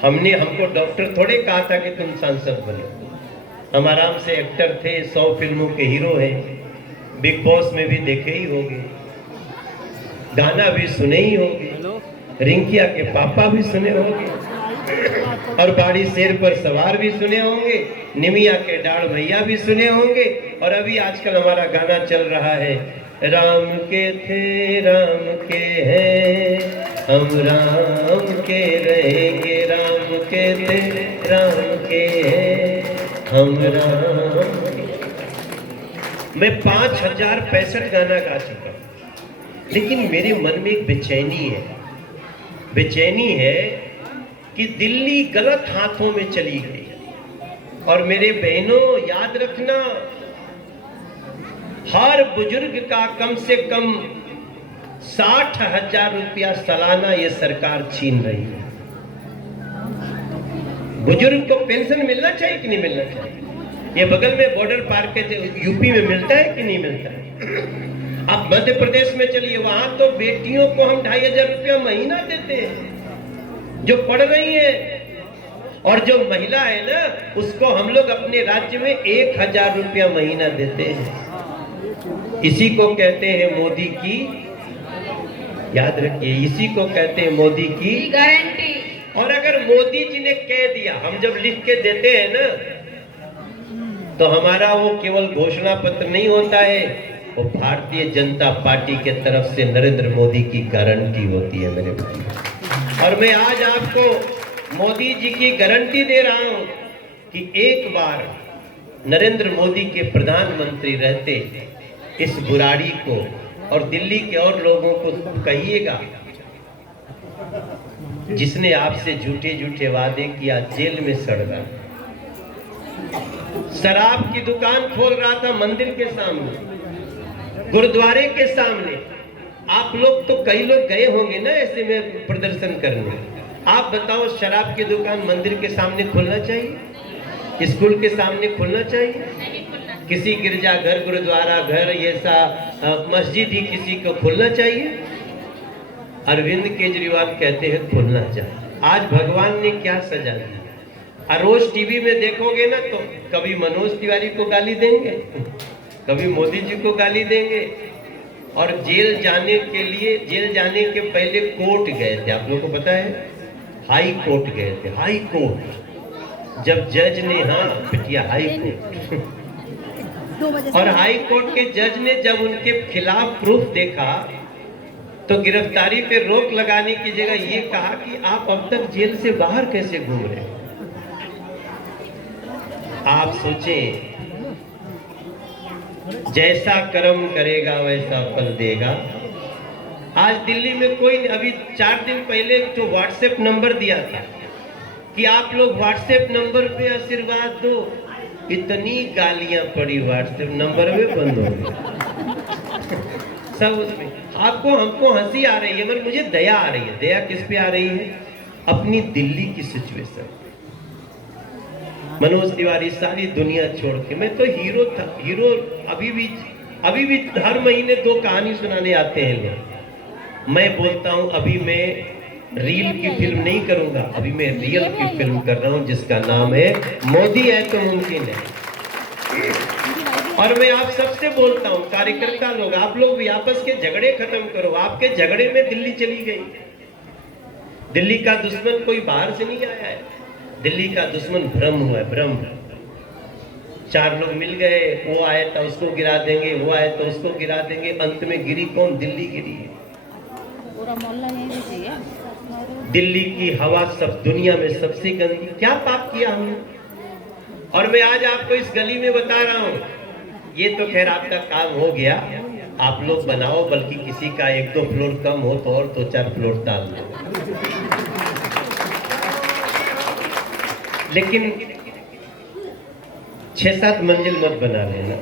हमको डॉक्टर थोड़े कहा था कि तुम सांसद बनो। हम आराम से एक्टर थे, 100 फिल्मों के हीरो हैं, बिग बॉस में भी देखे ही होंगे, गाना भी सुने ही होंगे, रिंकिया के पापा भी सुने होंगे और बाड़ी शेर पर सवार भी सुने होंगे, निमिया के डाढ़ भैया भी सुने होंगे। और अभी आजकल हमारा गाना चल रहा है, राम के थे राम के हैं हम राम के रहेंगे, राम के थे राम के हैं हम राम के। मैं 5065 गाना गा चुका, लेकिन मेरे मन में एक बेचैनी है कि दिल्ली गलत हाथों में चली गई। और मेरे बहनों याद रखना, हर बुजुर्ग का कम से कम 60,000 रुपया सालाना ये सरकार छीन रही है। बुजुर्ग को पेंशन मिलना चाहिए कि नहीं मिलना चाहिए? ये बगल में बॉर्डर पार के यूपी में मिलता है कि नहीं मिलता है? आप मध्य प्रदेश में चलिए, वहां तो बेटियों को हम 2500 रुपया महीना देते हैं। जो पढ़ रही है, और जो महिला है ना, उसको हम लोग अपने राज्य में 1000 रुपया महीना देते हैं। इसी को कहते हैं मोदी की, याद रखिए, इसी को कहते हैं मोदी की गारंटी। और अगर मोदी जी ने कह दिया, हम जब लिख के देते हैं ना, तो हमारा वो केवल घोषणा पत्र नहीं होता है, वो भारतीय जनता पार्टी के तरफ से नरेंद्र मोदी की गारंटी होती है मेरे भाई। और मैं आज आपको मोदी जी की गारंटी दे रहा हूं कि एक बार नरेंद्र मोदी के प्रधानमंत्री रहते इस बुराड़ी को और दिल्ली के और लोगों को कहिएगा जिसने आपसे झूठे झूठे वादे किया जेल में सड़ रहा, शराब की दुकान खोल रहा था मंदिर के सामने, गुरुद्वारे के सामने। आप लोग तो कई लोग गए होंगे ना ऐसे में प्रदर्शन करने। आप बताओ, शराब की दुकान मंदिर के सामने खोलना चाहिए? स्कूल के सामने खोलना चाहिए? किसी गिरजाघर, गुरुद्वारा घर, ऐसा मस्जिद ही किसी को खोलना चाहिए? अरविंद केजरीवाल कहते हैं खोलना चाहिए। आज भगवान ने क्या सजा दी। रोज टीवी में देखोगे ना, तो कभी मनोज तिवारी को गाली देंगे, कभी मोदी जी को गाली देंगे, और जेल जाने के लिए, जेल जाने के पहले कोर्ट गए थे। आप लोगों को पता है, हाई कोर्ट गए थे। हाई कोर्ट, जब जज ने, हाँ बिटिया, हाई कोर्ट, और हाई कोर्ट के जज ने जब उनके खिलाफ प्रूफ देखा, तो गिरफ्तारी पे रोक लगाने की जगह ये कहा कि आप अब तक जेल से बाहर कैसे घूम रहे हैं। आप सोचें, जैसा कर्म करेगा वैसा फल देगा। आज दिल्ली में कोई, अभी 4 दिन पहले जो व्हाट्सएप नंबर दिया था कि आप लोग व्हाट्सएप नंबर पे आशीर्वाद दो, इतनी गालियां पड़ी व्हाट्सएप नंबर में, बंद हो गई सब उसमें। आपको, हमको हंसी आ रही है, मगर मुझे दया आ रही है। दया किस पे आ रही है? अपनी दिल्ली की सिचुएशन। मनोज तिवारी सारी दुनिया छोड़ के, मैं तो हीरो था, हीरो अभी भी हर महीने 2 कहानी सुनाने आते हैं लोग। मैं बोलता हूं अभी मैं रील की फिल्म नहीं करूंगा, अभी मैं रियल की फिल्म कर रहा हूं जिसका नाम है मोदी है तो मुमकिन है। और मैं आप सबसे बोलता हूं, कार्यकर्ता लोग, आप लोग भी आपस के झगड़े खत्म करो। आपके झगड़े में दिल्ली चली गई। दिल्ली का दुश्मन कोई बाहर से नहीं आया है, दिल्ली का दुश्मन भ्रम हुआ है, भ्रम। 4 लोग मिल गए, वो आए तो उसको गिरा देंगे, वो आए तो उसको गिरा देंगे, अंत में गिरी कौन? दिल्ली गिरी है। पूरा मोहल्ला यहीं पे चाहिए। दिल्ली की हवा सब दुनिया में सबसे गंदी। क्या पाप किया हमने? और मैं आज आपको इस गली में बता रहा हूं, ये तो खैर आपका काम हो गया, आप लोग बनाओ, बल्कि किसी का 1-2 फ्लोर कम हो तो और 2-4 फ्लोर डाल दो। लेकिन 6-7 मंजिल मत बना लेना,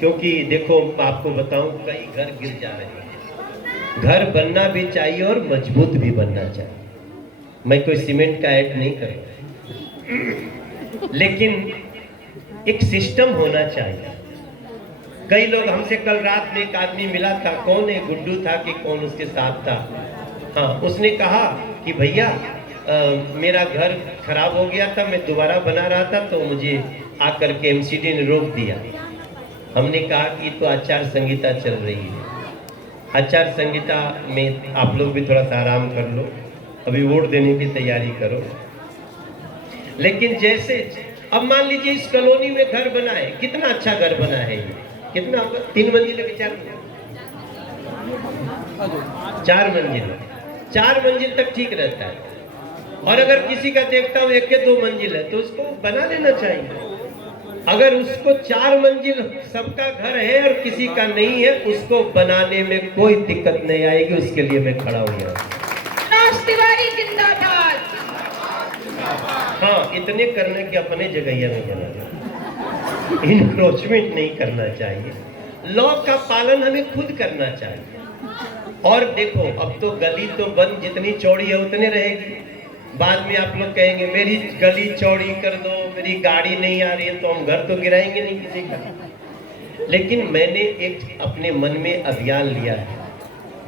क्योंकि देखो आपको बताऊं, कई घर गिर जा रहे हैं। घर बनना भी चाहिए और मजबूत भी बनना चाहिए। मैं कोई सीमेंट का ऐड नहीं कर रहा, लेकिन एक सिस्टम होना चाहिए। कई लोग हमसे, कल रात में एक आदमी मिला था, कौन है, गुड्डू था कि कौन उसके साथ था, हाँ, उसने कहा कि भैया मेरा घर खराब हो गया था, मैं दोबारा बना रहा था, तो मुझे आकर के एमसीडी ने रोक दिया। हमने कहा कि तो आचार संहिता चल रही है, आचार संहिता में आप लोग भी थोड़ा सा आराम कर लो, अभी वोट देने की तैयारी करो। लेकिन जैसे अब मान लीजिए इस कॉलोनी में घर बना है, कितना अच्छा घर बना है, ये कितना होगा? 3 मंजिल है, 4 मंजिल, 4 मंजिल तक ठीक रहता है। और अगर किसी का देखता हूँ 1 या 2 मंजिल है, तो उसको बना लेना चाहिए। अगर उसको 4 मंजिल सबका घर है और किसी का नहीं है, उसको बनाने में कोई दिक्कत नहीं आएगी, उसके लिए मैं खड़ा हूँ यहाँ। मनोज तिवारी जिंदाबाद। हाँ, इतने करने के अपने जगह में बना, इंक्रोचमेंट नहीं करना चाहिए। लॉ का पालन हमें खुद करना चाहिए। और देखो, अब तो गली तो बंद, जितनी चौड़ी है उतने रहेगी। बाद में आप लोग कहेंगे मेरी गली चौड़ी कर दो, मेरी गाड़ी नहीं आ रही है, तो हम घर तो गिराएंगे नहीं किसी का। लेकिन मैंने एक अपने मन में अभियान लिया है,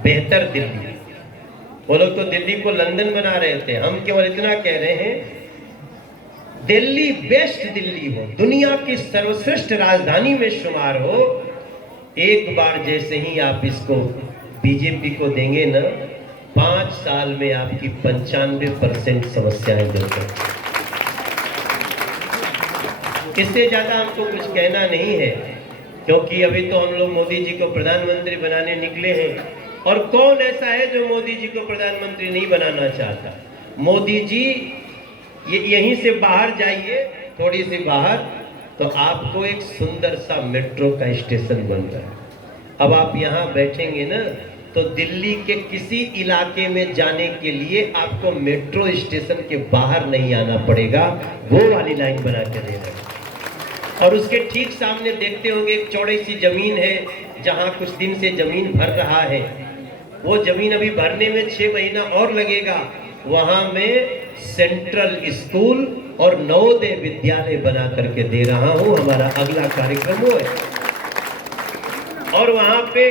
बेहतर दिल्ली। वो लोग तो दिल्ली को लंदन बना रहे थे, हम केवल इतना कह रहे हैं दिल्ली बेस्ट दिल्ली हो, दुनिया की सर्वश्रेष्ठ राजधानी में शुमार हो। एक बार जैसे ही आप इसको बीजेपी को देंगे ना, 5 साल में आपकी 95% समस्याएं दूर कर। इससे ज्यादा हमको कुछ कहना नहीं है, क्योंकि अभी तो हम लोग मोदी जी को प्रधानमंत्री बनाने निकले हैं। और कौन ऐसा है जो मोदी जी को प्रधानमंत्री नहीं बनाना चाहता? मोदी जी यहीं से बाहर जाइए, थोड़ी सी बाहर, तो आपको एक सुंदर सा मेट्रो का स्टेशन बन रहा है। अब आप यहाँ बैठेंगे ना, तो दिल्ली के किसी इलाके में जाने के लिए आपको मेट्रो स्टेशन के बाहर नहीं आना पड़ेगा, वो वाली लाइन बना के दे रहे हैं। और उसके ठीक सामने देखते होंगे एक चौड़ी सी जमीन है, जहाँ कुछ दिन से जमीन भर रहा है। वो जमीन अभी भरने में 6 महीना और लगेगा। वहां में सेंट्रल स्कूल और नवोदय विद्यालय बना करके दे रहा हूं, हमारा अगला कार्यक्रम वो है। और वहां पे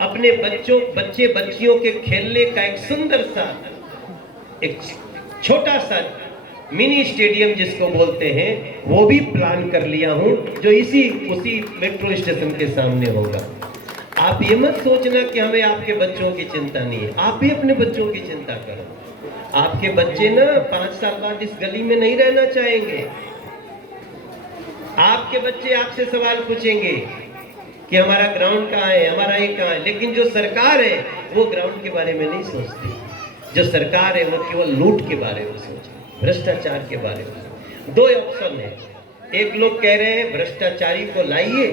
अपने बच्चियों के खेलने का एक सुंदर सा, एक छोटा सा मिनी स्टेडियम जिसको बोलते हैं, वो भी प्लान कर लिया हूं, जो उसी मेट्रो स्टेशन के सामने होगा। आप ये मत सोचना कि हमें आपके बच्चों की चिंता नहीं है, आप भी अपने बच्चों की चिंता करो। आपके बच्चे ना 5 साल बाद इस गली में नहीं रहना चाहेंगे। आपके बच्चे आपसे सवाल पूछेंगे कि हमारा ग्राउंड कहाँ है, हमारा ये कहाँ है। लेकिन जो सरकार है वो ग्राउंड के बारे में नहीं सोचती। जो सरकार है वो केवल लूट के बारे में सोचती, भ्रष्टाचार के बारे में। 2 ऑप्शन है, एक लोग कह रहे हैं भ्रष्टाचारी को लाइए,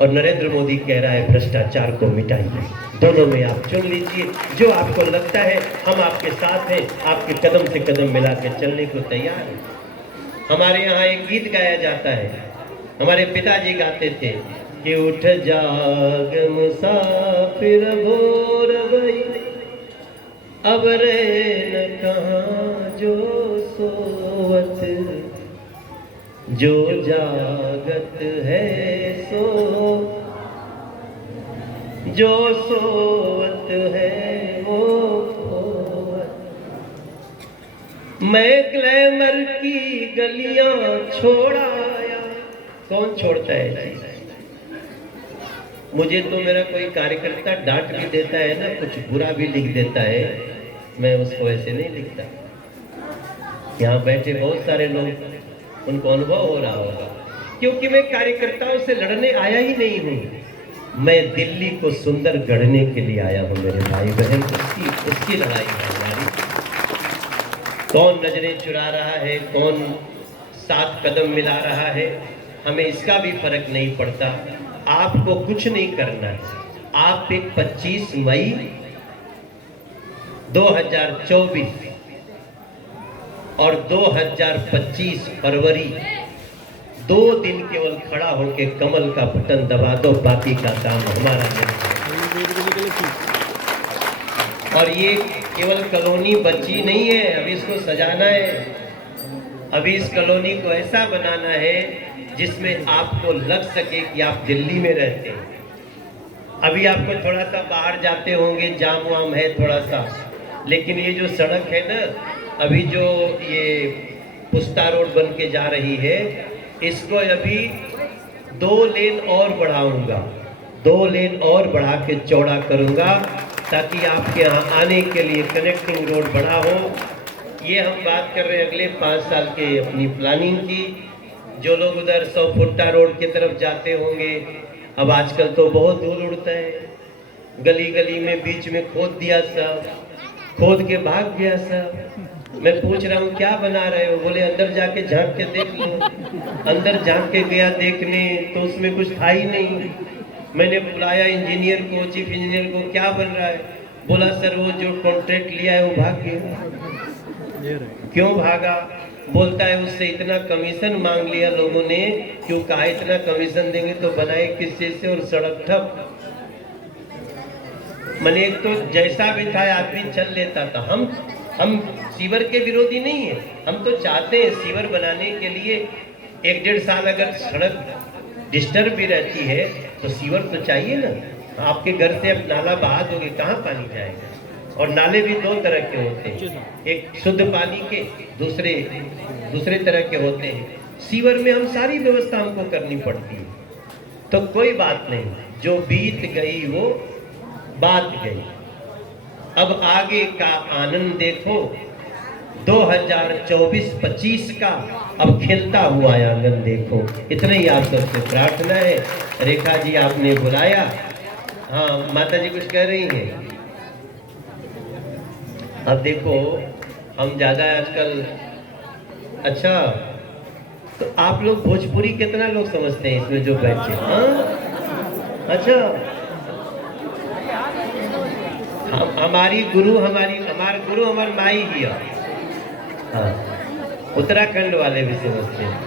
और नरेंद्र मोदी कह रहा है भ्रष्टाचार को मिटाइए। दोनों में आप चुन लीजिए जो आपको लगता है। हम आपके साथ हैं, आपके कदम से कदम मिला के चलने को तैयार हैं। हमारे यहाँ एक गीत गाया जाता है, हमारे पिताजी गाते थे कि उठ जाग मुसाफिर भोर भई, अब रैन कहाँ जो सोवत, जो जागत है सो, जो सोवत है वो खोवत। मैं ग्लैमर की गलियां छोड़ आया। कौन छोड़ता है जी? मुझे तो मेरा कोई कार्यकर्ता डांट भी देता है ना, कुछ बुरा भी लिख देता है, मैं उसको ऐसे नहीं लिखता। यहाँ बैठे बहुत सारे लोग, उनको अनुभव हो रहा होगा, क्योंकि मैं कार्यकर्ताओं से लड़ने आया ही नहीं हूँ। मैं दिल्ली को सुंदर गढ़ने के लिए आया हूँ मेरे भाई बहन। उसकी लड़ाई है हमारी। कौन नजरें चुरा रहा है, कौन 7 कदम मिला रहा है, हमें इसका भी फर्क नहीं पड़ता। आपको कुछ नहीं करना है। आप एक 25 मई 2024 और 2025 फरवरी 2 दिन केवल खड़ा होकर कमल का बटन दबा दो, बाकी का काम हमारा नहीं। और ये केवल कॉलोनी बची नहीं है, अभी इसको सजाना है। अभी इस कॉलोनी को ऐसा बनाना है जिसमें आपको लग सके कि आप दिल्ली में रहते हैं। अभी आपको थोड़ा सा बाहर जाते होंगे, जाम वाम है थोड़ा सा, लेकिन ये जो सड़क है ना, अभी जो ये पुस्ता रोड बन के जा रही है, इसको अभी 2 लेन और बढ़ाऊंगा, 2 लेन और बढ़ा के चौड़ा करूंगा, ताकि आपके यहाँ आने के लिए कनेक्टिंग रोड बना हो। ये हम बात कर रहे हैं अगले 5 साल के अपनी प्लानिंग की। जो लोग उधर 100 फुट्टा रोड की तरफ जाते होंगे, अब आजकल तो बहुत धूल उड़ता है, गली गली में बीच में खोद दिया सब, खोद के भाग गया सब। मैं पूछ रहा हूँ क्या बना रहे हो? बोले अंदर जाके झांक के देख लो। अंदर झांक के गया देखने तो उसमें कुछ था ही नहीं। मैंने बुलाया इंजीनियर को, चीफ इंजीनियर को, क्या बन रहा है? बोला सर वो जो कॉन्ट्रैक्ट लिया है वो भाग गया। क्यों भागा? बोलता है उससे इतना कमीशन मांग लिया लोगों ने, क्यों कहा इतना कमीशन देंगे तो बनाए किस चीज से, और सड़क ठप। मैंने एक तो जैसा भी था आदमी चल लेता था। हम सीवर के विरोधी नहीं है, हम तो चाहते हैं सीवर बनाने के लिए 1-1.5 साल अगर सड़क डिस्टर्ब भी रहती है तो सीवर तो चाहिए ना। आपके घर से अब नाला बहा दोगे, कहाँ पानी जाएगा? और नाले भी दो तरह के होते हैं, एक शुद्ध पानी के, दूसरे तरह के होते हैं। सीवर में हम सारी व्यवस्था हमको करनी पड़ती है। तो कोई बात नहीं, जो बीत गई वो बात गई। अब आगे का आनंद देखो, 2024-25 का अब खिलता हुआ आंगन देखो। इतना ही आप सबसे प्रार्थना है। रेखा जी आपने बुलाया, हाँ माता जी कुछ कह रही हैं। अब देखो हम ज्यादा आजकल, अच्छा तो आप लोग भोजपुरी कितना लोग समझते हैं इसमें जो बैठे? हाँ अच्छा, हमारी गुरु हमारी माई ही है। हाँ, उत्तराखंड वाले भी समझते हैं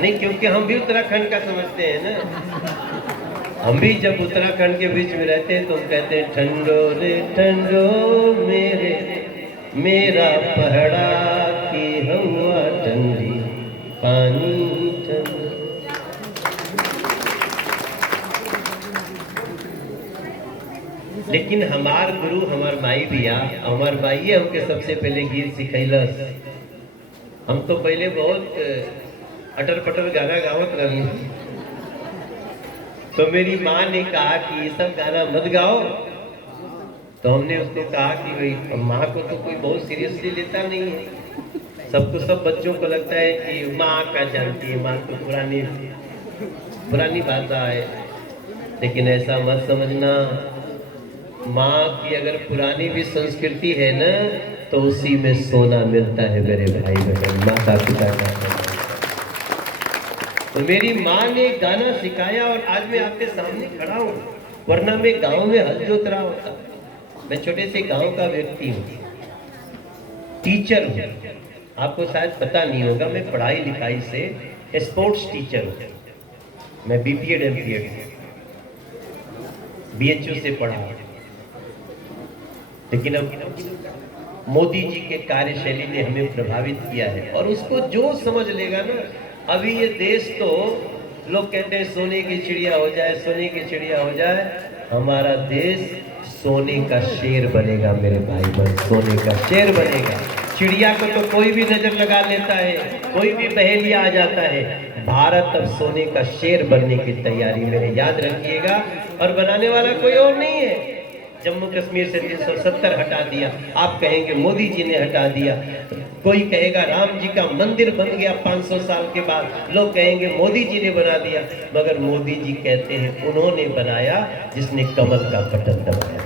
नहीं, क्योंकि हम भी उत्तराखंड का समझते हैं ना। हम भी जब उत्तराखंड के बीच में रहते हैं तो हम कहते हैं ठंडो रे ठंडो मेरा पहाड़ा की हवा ठंडी, पानी ठंडा। लेकिन हमार गुरु हमार माई बिया, हमार माई हमके सबसे पहले गीत सिखैलस। हम तो पहले बहुत अटर पटर गाना गावत रही, तो मेरी माँ ने कहा कि ये सब गाना मत गाओ। तो हमने उसको कहा कि भाई माँ को तो कोई बहुत सीरियसली लेता नहीं है, सब बच्चों को लगता है कि माँ क्या जानती है, माँ तो पुरानी भाषा है। लेकिन ऐसा मत समझना, माँ की अगर पुरानी भी संस्कृति है ना तो उसी में सोना मिलता है मेरे भाई बहन, माता पिता का। तो मेरी माँ ने गाना सिखाया और आज मैं आपके सामने खड़ा हूँ, वरना मैं गांव में हल जोत रहा होता। मैं छोटे से गांव का व्यक्ति हूँ, टीचर हूँ। आपको शायद पता नहीं होगा, मैं पढ़ाई लिखाई से स्पोर्ट्स टीचर हूँ। मैं बीपीएड एमपीएड बीएचयू से पढ़ा। लेकिन अब मोदी जी के कार्यशैली ने हमें प्रभावित किया है, और उसको जो समझ लेगा ना, अभी ये देश तो लोग कहते हैं सोने की चिड़िया हो जाए, सोने की चिड़िया हो जाए। हमारा देश सोने का शेर बनेगा मेरे भाई बहन, सोने का शेर बनेगा। चिड़िया को तो कोई भी नजर लगा लेता है, कोई भी बहेलिया आ जाता है। भारत अब सोने का शेर बनने की तैयारी में है, याद रखिएगा। और बनाने वाला कोई और नहीं है। जम्मू कश्मीर से 370 हटा दिया, आप कहेंगे मोदी जी ने हटा दिया। कोई कहेगा राम जी का मंदिर बन गया 500 साल के बाद, लोग कहेंगे मोदी जी ने बना दिया। मगर मोदी जी कहते हैं उन्होंने बनाया जिसने कमल का बटन दबाया,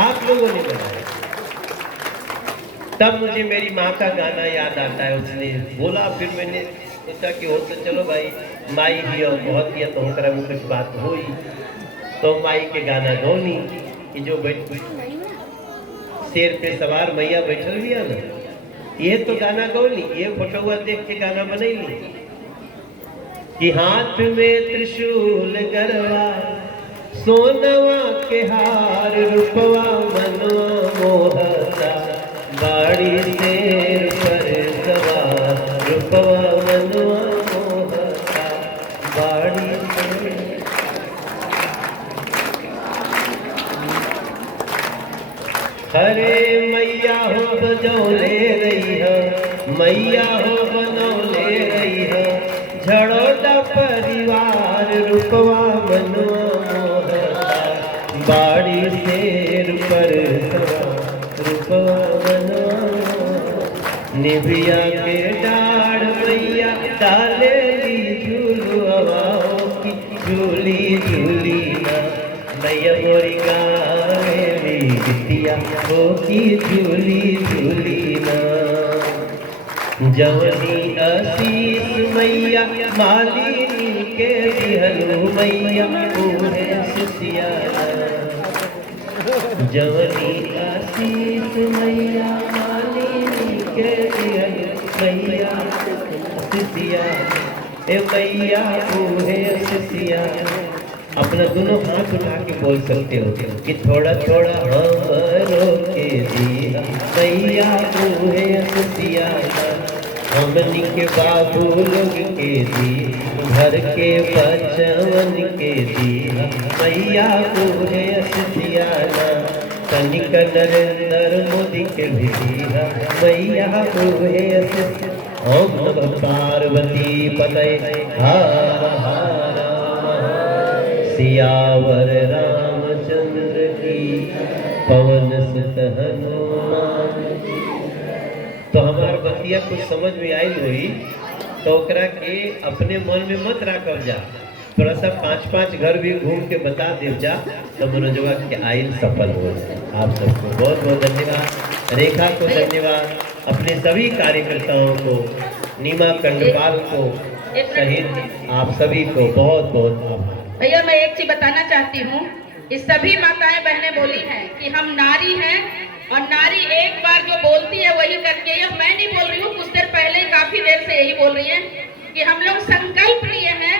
आप लोगों ने बनाया। तब मुझे मेरी माँ का गाना याद आता है, उसने बोला, फिर मैंने सोचा कि हो तो चलो भाई माई भी और बहुत ही तो होकर में कुछ बात हुई, तो माई के गाना गौनी कि जो शेर पे सवार मैया बैठल भी है ना, ये तो गाना गौली, ये फोटोआ देख के गाना बनैली कि हाथ में त्रिशूल गरवा, सोनवा के हार, रूपवा मनवा मोहता, बाड़ी शेर पर सवार, रूपवा मनवा मोहता, बाड़ी शेर। हरे मैया हो बजौले रही है, मैया हो बनौले रही है, झड़ोटा परिवार, रूपवा मनवा मोहता, बाड़ी शेर पर सवार, रूपवा मनवा। निभिया के डाढ़ मैया डाले झूलू हवाओं की, झूली झूली ना मैया मोरी गावे बिटिया हो की, झूली झूली ना। जवनी आशीष मैया मालिनी के दिहलू मैया पूरे सुसिया, जवनी आशीष मैया मालिनी के दिहलू मैया सुसिया, ए मैया पूरे सुसिया। अपना दोनों हाथ उठा के बोल सकते हो कि थोड़ा थोड़ा हमरो के दिया मैया तूहे सुसिया, हमनी के बाबू लोग के दी, घर के बचवन के दी मैया तूहे सुसिया। तनिक नरेंद्र मोदी के भिड़िया मैया मोहे ओम नमः पार्वती पतये हर हर सियावर रामचंद्र की पवन सुत हनुमान। तो हमार बतिया कुछ समझ में आई हुई तो ओकरा के अपने मन में मत रखब जा, थोड़ा सा 5-5 घर भी घूम के बता दे जा तो मनोजवा के आयल सफल हो जाए। आप सबको बहुत बहुत धन्यवाद, रेखा को धन्यवाद, अपने सभी कार्यकर्ताओं को, नीमा कंडपाल को सहित आप सभी को बहुत बहुत आभार। भैया मैं एक चीज बताना चाहती हूँ, इस सभी माताएं बहनें बोली हैं कि हम नारी हैं और नारी एक बार जो बोलती है वही करती है। मैं नहीं बोल रही हूँ, कुछ देर पहले काफी देर से यही बोल रही है कि हम लोग संकल्प लिए हैं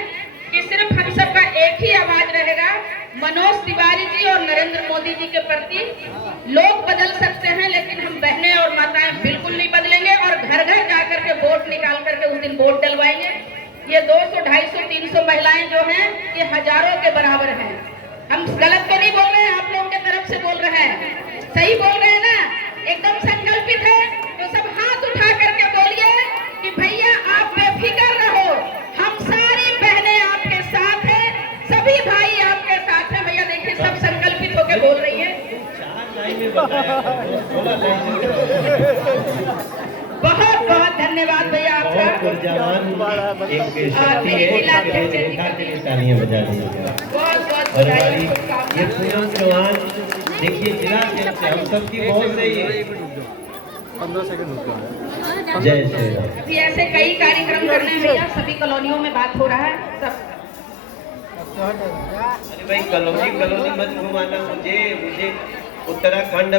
कि सिर्फ हम सबका एक ही आवाज रहेगा, मनोज तिवारी जी और नरेंद्र मोदी जी के प्रति। लोग बदल सकते हैं लेकिन हम बहनें और माताएं बिल्कुल नहीं बदलेंगे और घर घर जाकर के वोट निकाल करके उस दिन वोट डलवाएंगे। ये 200, 250, 300 महिलाएं जो हैं ये हजारों के बराबर हैं। हम गलत तो नहीं बोल रहे हैं, आप लोगों के तरफ से बोल रहे हैं, सही बोल रहे हैं ना? एकदम संकल्पित है तो सब हाथ उठा करके बोलिए कि भैया आप बेफिक्र रहो, हम सारी बहनें आपके साथ हैं, सभी भाई आपके साथ हैं। भैया देखिए सब संकल्पित होकर बोल रही है। बहुत बहुत धन्यवाद भैया आपका। तालियां बजा दीजिए। और हमारी ये पूनम चौहान देखिए जिला अध्यक्ष है, हम सबकी बहुत सही है। 15 सेकंड रुक गया। जय श्री राम। अभी ऐसे कई कार्यक्रम करने हैं भैया, सभी कॉलोनियों में बात हो रहा है सब। अरे भाई कॉलोनी मत घुमाना मुझे उत्तराखंड